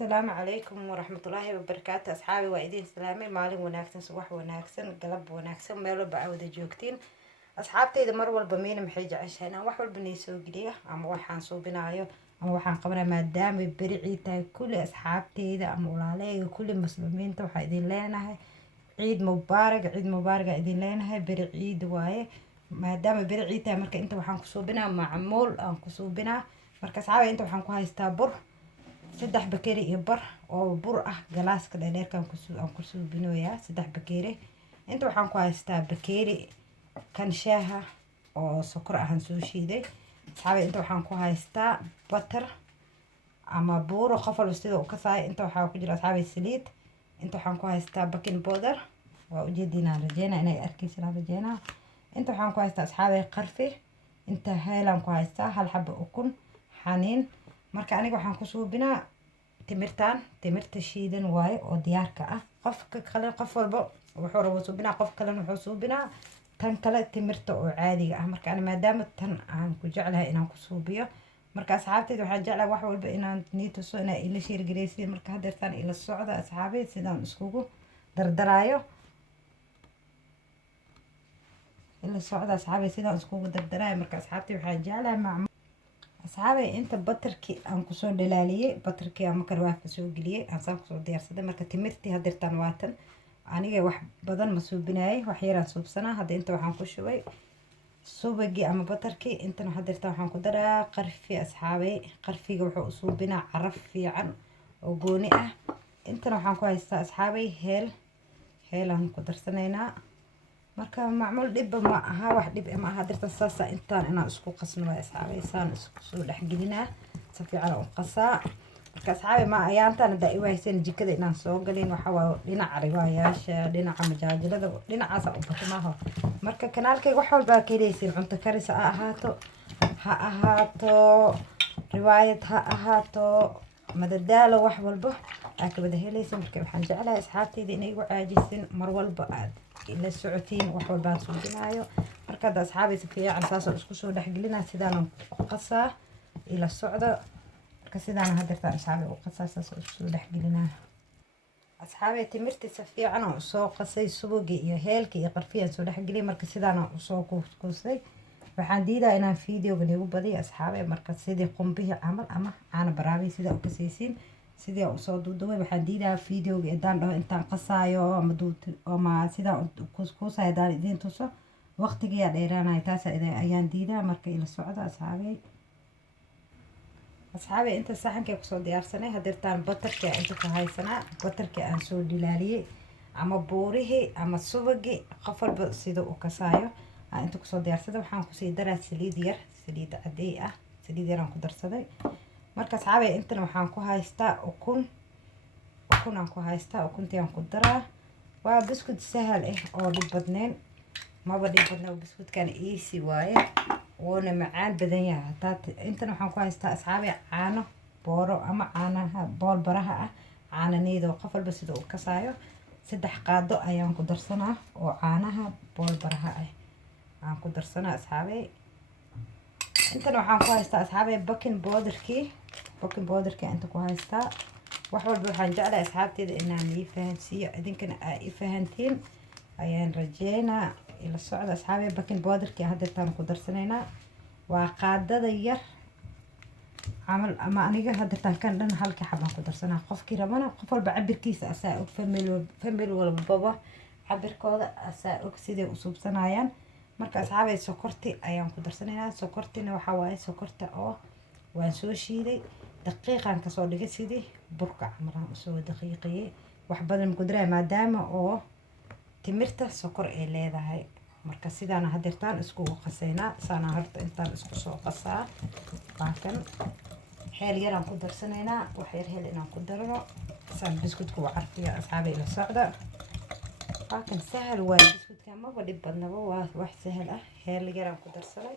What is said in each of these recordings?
السلام عليكم ورحمة الله وبركاته أصحابي وإيدين سلامي مالين وناكسن صباح وناكسن قلب وناكسن ميلو بعودة جوجتين أصحابتي إذا مر والبمين محيج عشان wax walba niisoo geliya ama waxaan suubinayo ama waxaan qabanaya maadaama beri tahay kulli asxaabteyda ama walaaleyga kulli muslimiinta waxaa idin leenahay ciid mubaarak idin leenahay beri ciid waaye maadaama beri ciid tahay marka inta waxaan ku suubinaa macmuul aan ku suubinaa marka asxaabi inta waxaan ku haystaa bur saddex bakeeri iyo bar oo bur ah galaaska dheerkan aan ku suubinoyaa saddex bakeeri inta waxaan ku haystaa bakeeri kan shaaha oo sokor ahaan soo shiiday asxaabi inta waxaan ku haystaa butter ama buuro qof walba sida uu ka saay inta waxaa ku jira asxaabi saliid inta waxaan ku haystaa baking powder waa ujeedinaa rajeena inay arkaysaan rajeena inta waxaan ku haystaa asxaabi qarfi inta heelan ku haystaa hal xabo ukun xaniin marka aniga waxaan ku suubinaa timirta shiidan waaye oo diyaarka ah qof walba wuxuu rabo suubinaa qof kale wuxuu suubinaa tan kale timirta oo caadiga ah marka ana maadaama tan aan ku jeclahay inaan ku suubiyo marka asxaabteyda waxaan jeclahay wax walba inaan niituso inaa ila sheer gareysiin marka hadeertaan ila socda asxaabey sidaan iskugu dardaraayo marka asxaabtey waxaan jeclahay asxaabey inta batarkii aan kusoo dhalaaliyey batarkii ama karwaafka soo geliyey aan saan kusoo diyaarsaday marka timirtii hadeertaan waatan aniga wax badan ma suubinayay wax yaraan suubsanaa hadda inta waxaan ku shubay subagii ama batarkii intana hadeertaan waxaan ku daraa qarfi asxaabey qarfiga wuxuu u suubinaa caraf fiican oo gooni ah intana waxaan ku haystaa asxaabey heelaan ku darsanaynaa marka macmuul dhibba ma aha wax dhib ma aha hadeertaan saasa intaan inaan isku qasno waa asxaabey saan isku soo dhexgelinaa si fiican u qasaa marka asxaabey ma ayaantaan haddaa i waaysan jikada inaan soo galin waxa waa dhinaca riwaayaasha dhinaca majaajilada dhinacaas u bato maaha marka kanaalkayga wax walba ka helaysiin cunto karis ha ahaato riwaayad ha ahaato madadaalo wax walba aa ka wada helaysiin marka waxaan jeclahay asxaabteyda inay igu caajisin mar walba aad ila socotiin wax walba aan suubinaayo marka hadda asxaabey si fiican saasoo isku soo dhexgelinaa sidaan u qasaa ila socda marka sidaan hadeertaan asxaabey u qasaa saasoo isku soo dhexgelinaa asxaabey timirtii si fiican oo soo qasay subagii iyo heelkii iyo qarfiyaan soo dhexgeliyay marka sidaan usoo kuusay waxaan diidaa inaan fiideoga niigu badiyo asxaabey marka sidii qumbihii camal ama caana baraabi sidaa u kasaysiin sidii usoo duuduway waxaan diidaa fiideoga idaan dhaho intaan qasaayo ama sidaan kuuskuusay hadaan idiin tuso waqtigiyaa dheeraanaya taas ayaan diidaa marka ila socda asxaabey inta saxankay kusoo diyaarsanay hadeertaan batarkii inta ku haysanaa batarkii aan soo dhilaaliyey ama buurihii ama subagii qof walba sida u kasaayo aan inta kusoo diyaarsaday waxaan kusii daraa saliid cadeey ah saliid yaraan ku darsaday marka asxaabey intana waxaan ku haystaa ukuntii aan ku daraa waa biskud sahal ah oo dhib badnayn biskudkan easy waaye woona macaan badan yahay hataa intana waxaan ku haystaa asxaabey caano booro ama caanaha boolbaraha ah caananiido qof walba sida uu kasaayo 3 qaado ayaan ku darsanaa oo caanaha boolbaraha ah aan ku darsanaa asxaabey intana waxaan ku haystaa asxaabey baking powderkii inta ku haystaa wax walba waxaan jeclahay asxaabteyda inaan ii fahansiiyo idinkana aa i fahantiin ayaan rajeynaa ila socda asxaabey baking powderkii hadeertaan ku darsanaynaa waa qaadada yar camal ama aniga hadeertaan kan dhan halka xabaan ku darsanaa qofkii rabana qof walba cabirkiisa asaa og famil walbaba cabirkooda asaa og siday u suubsanayaan marka asxaabey sokorti ayaan ku darsanaynaa sokortina waxaa waaye sokorta oo waan soo shiiday daqiiqaan kasoo dhigay sidii burka camalaan usoo daqiiqiyey wax badan ku daraa maadaama oo timirta sokor ay leedahay marka sidaana hadeertaan iskugu qasaynaa saana horta intaan isku soo qasaa baakan heel yaraan ku darsanaynaa wax yar heel inaan ku darno saan biskudku waa carfiya asxaabey ila socda baakan sahal waa biskudka maba dhib badnaba waa wax sahal ah heel yaraan ku darsanay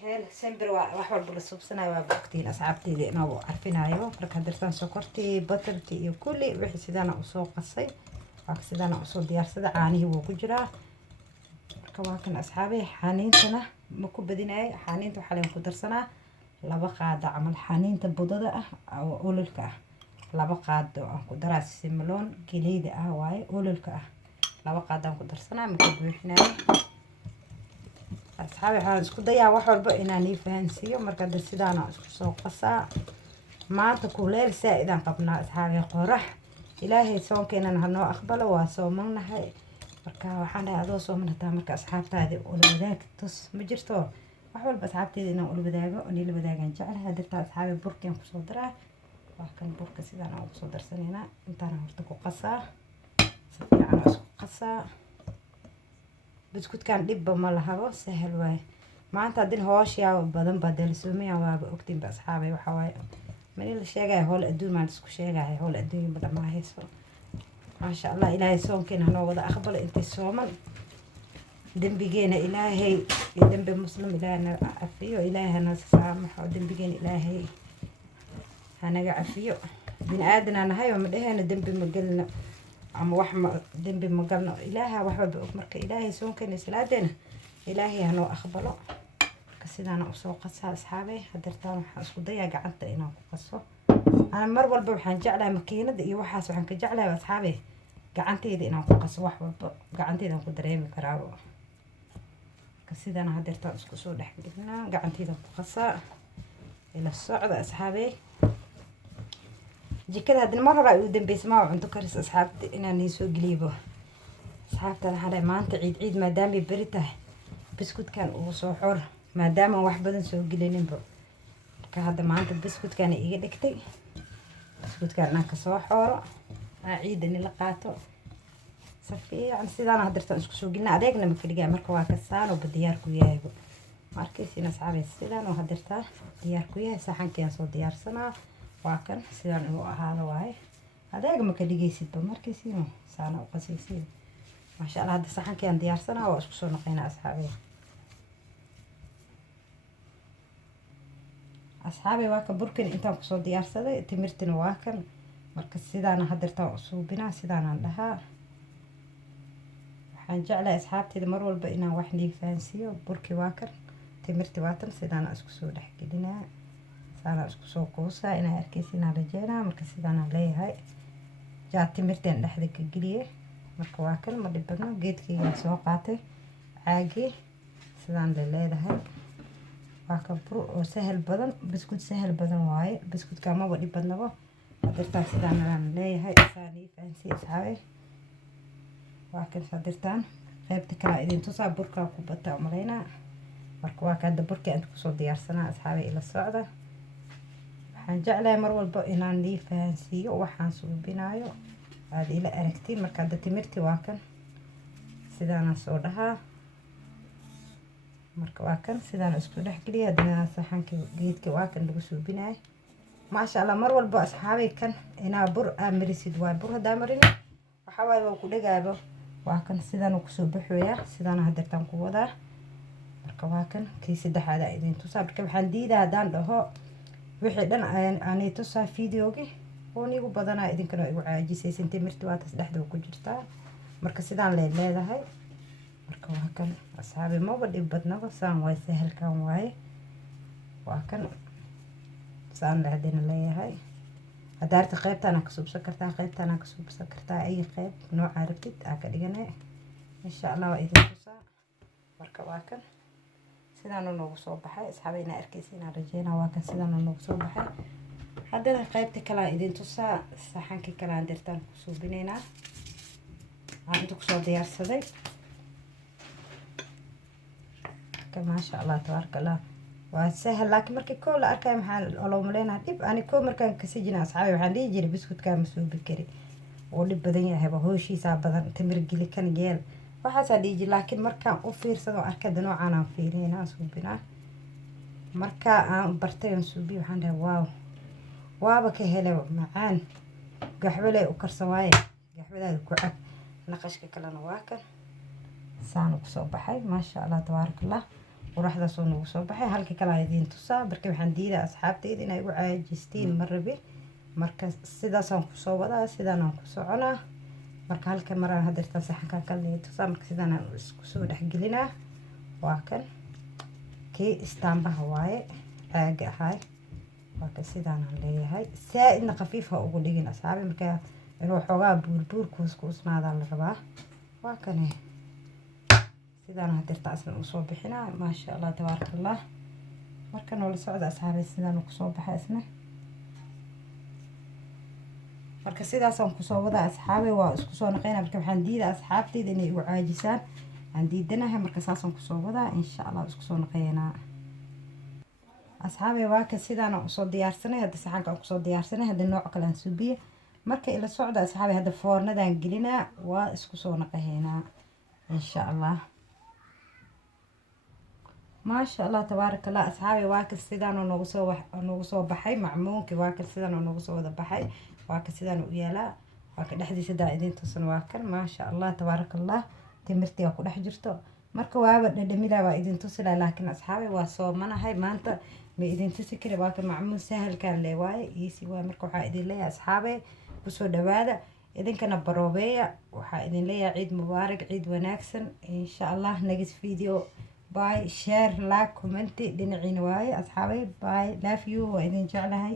heel sembir waa wax walba la suubsanayo waa bogtiin asxaabteyda inuu carfinaayo marka hadeertaan sokortii batarkii iyo kulli wixii sidaana usoo qasay sidaan usoo diyaarsada caanihii wuu ku jiraa marka waa kan asxaabey xaniintana ma ku badinayo xaniinta waxaa leen ku darsanaa laba qaado camal xaniinta budada ah oo ololka ah laba qaado aan ku daraa simloon geleyda ah waaye ololka ah laba qaado aan ku darsanaa marka buuxinaayo asxaabi waxaan isku dayaa wax walba inaan ii fahansiiyo marka dad sidaana isku soo qasaa maanta kuleel saa'idaan qabnaa asxaabi qorax ilaahay soonkeenana hanoo aqbalo waa soomanahay marka waxaan dhahay adoo sooman hataa marka asxaabtaadi ula wadaag tus ma jirto wax walba asxaabteeda inaan ula wadaago oo nila wadaagaan jeclahay dartaa asxaabi burkian kusoo daraa waa kan burka sidaan aan kusoo darsanaynaa intaan horta ku qasaa si fiican isku qasaa buskudkan dhibba ma lahabo sahal waaye maanta haddin hooshaaba badan baa dalisoomayaa waaba ogtiinba asxaabay waxaa waaye mani la sheegaya howl adduun maan isku sheegaya howl adduun ma dhammaahayso maasha allah ilaahay soonkeena hanoo wada aqbalo intay sooman dembigeena ilaahay iyo dembi muslim ilaahay naga cafiyo ilaahay hana saamaxo dembigeena ilaahay hanaga cafiyo bini aadanaa nahay oo ma dhaheena dembi ma gelino ama wax ma dembi ma galno ilaaha waxba og marka ilaahay soonkeena salaadeena ilaahay hanoo aqbalo marka sidaana usoo qasaa asxaabay hadeertaan waxaan isku dayaa gacanta inaan ku qaso ana mar walba waxaan jeclahay makiinada iyo waxaas waxaan ka jeclahay asxaabay gacanteyda inaan ku qaso wax walba gacanteyda aan ku dareemi karaa marka sidaana hadeertaan isku soo dhex gelinaa gacanteyda ku qasaa ila socda asxaabay jikada hadii mar hore ay u dambeysmaa cunto karis asxaabta inaan soo geliyo asxaabta waxaan maanta ciid maadaama bari tahay biskudkan uu soo xor maadaama wax badan soo gelininba marka hadda maanta biskudkan iga dhigtay biskudkan aan ka soo xooro ciidani la qaato safiican sidaan hadirtaan isku soo gelina adeegna ma kaliya marka waa ka saano diyaar ku yahay markiisina asxaabay sidaan oo hadirtaa diyaar ku yahay saxankiyan soo diyaarsanaa waa kan sidaan uu ahaado waaye adeeg ma ka dhigaysidba markiisina saana u qasaysid maasha allah hadda saxankiyan diyaarsanaa waa isku soo noqoynaa asxaabay waa ka burkan intaan ku soo diyaarsaday timirtina waa kan marka sidaan hadirtaan u suubinaa sidaan dhahaa waxaan jeclahay asxaabteeda mar walba inaan wax nii fahansiiyo burki waa kan timirti waa tan sidaan isku soo dhex gelinaa saana isku soo qoosaa inaan arkaysiin rajeynaa marka sidaan leeyahay jaa timirteen dhexda ka geliye marka waa kan ma dhibadno geedkayga soo qaatay caagi sidaan leedahay waa ka bur oo sahal badan biskud sahal badan waaye biskudka ma wadi badnabo hadirtaan sidaan leeyahay saani fahansiin asxaabay waa kan hadirtaan qaybta kale idin tusaa burka ku bata umaleynaa marka waa ka burka inta kusoo diyaarsanaa asxaabay ila socda waxaan jeclahay mar walba inaan nii fahansiiyo waxaan suubinaayo aad ila aragtiin marka hadda timirti waa kan sidaan soo dhahaa marka waa kan sidaan isku dhex geliya hadana saxanka geedka waa kan lagu suubinaay maasha allah mar walba asxaabay kan inaa bur amrisid waa bur hadaa marin waxa waaye waa ku dhagaabo waa kan sidaan ku soo baxoyaa sidaan hadirtaan ku wadaa marka waa kan kii saddexaad idin tusaa marka waxaan diidaa hadaan dhaho wixii dhan aan tusaa videogi oo nigu badanaa idinkana igu caajisaysan timirti waa tas dhexda ku jirtaa marka sidaan leedahay marka waa kan asxaabi ma wadi badnaba saan way sahalkan waaye waa kan saan leedina leeyahay hadaarta qaybtana ka subsan kartaa qaybtana ka subsan kartaa ay qayb nooca rabtid ka dhiganay insha Allah waa idin tusaa marka waa kan sidaan noogu soo baxay asxaabeyna arkaysiina rajeena waa kan sidaan noogu soo baxay haddana qaybta kale idin tusaa saxanka kale aan dirtaan ku suubinaynaa aan inta ku soo diyaarsaday ka maasha Allah tabaaraka Allah waa sahal laakiin markii koo la arkay maxaa loo maleynaa dib ani koo markaan ka sijina asxaabay waxaan dhihi jiray biskudka ma suubi kari oo dhib badan yahay hooshiisa badan tamir geli kan geel waxaas aan dhihi laakiin markaan u fiirsado arkada noocaan aan fiirinaa suubinaa marka aan bartay aan suubi waxaan dhahay waaw waaba ka helay macaan gaxwale u karsan waaye gaxwadaada ku cad naqashka kalena waa kan saan ku soo baxay maasha Allah tabaaraka Allah quraxda soo nagu soo baxay halka kale idin tusaa marka waxaan diidaa asxaabteyda inay ugu caajistiin marrabi marka sidaas aan ku soo wadaa sidaan aan ku soconaa marka halka maraan hadirtaan saxanka kale tusaa marka sidaan isku soo dhex gelinaa waa kan kii istaambaha waaye caaga ahay waa ka sidaan aan leeyahay saaidna khafiif ha ugu dhigin asxaabi markaa inuu xoogaa buurbuur kuusnaadaan la rabaa waa kane sidaan hadirta aslan usoo bixinaa maasha allah tabaaraka allah marka noola socda asxaabi sidaan kusoo baxay isna marka sidaasaan kusoo wada asxaabi waa isku soo naqaynaa marka waxaan diidaa asxaabteyda inay igu caajisaan aan diidanahay marka saasaan kusoo wadaa insha allah isku soo naqaynaa asxaabi waa ka sidaan usoo diyaarsanay hadda saxanka aan kusoo diyaarsanay hadda nooc kale aan subiye marka ila socda asxaabi hadda foornadaan gelinaa waa isku soo naqaynaa insha allah maasha allah tabaaraka allah asxaabi waa ka sidaan noogu soo baxay macmuunki waa ka sidaan noogu soo wada baxay waa ka sidaan u yaalaa waa ka dhexdiisa daa idin tusan waa kan maasha allah tabaaraka allah timirtiga ku dhex jirto marka waaba dhadhamilaa waa idin tusilaa laakiin asxaabi waa soomanahay maanta ma idin tusi kari waa ka macmuun sahalkaan lee waaye iisi waa marka waxaa idin leeyahay asxaabi kusoo dhawaada idinkana baroobeeya waxaa idin leeyahay ciid mubaarak ciid wanaagsan insha allah next video باي شير لايك كومنتي دينعين واي أصحابي باي لاف يو وإذن جعلها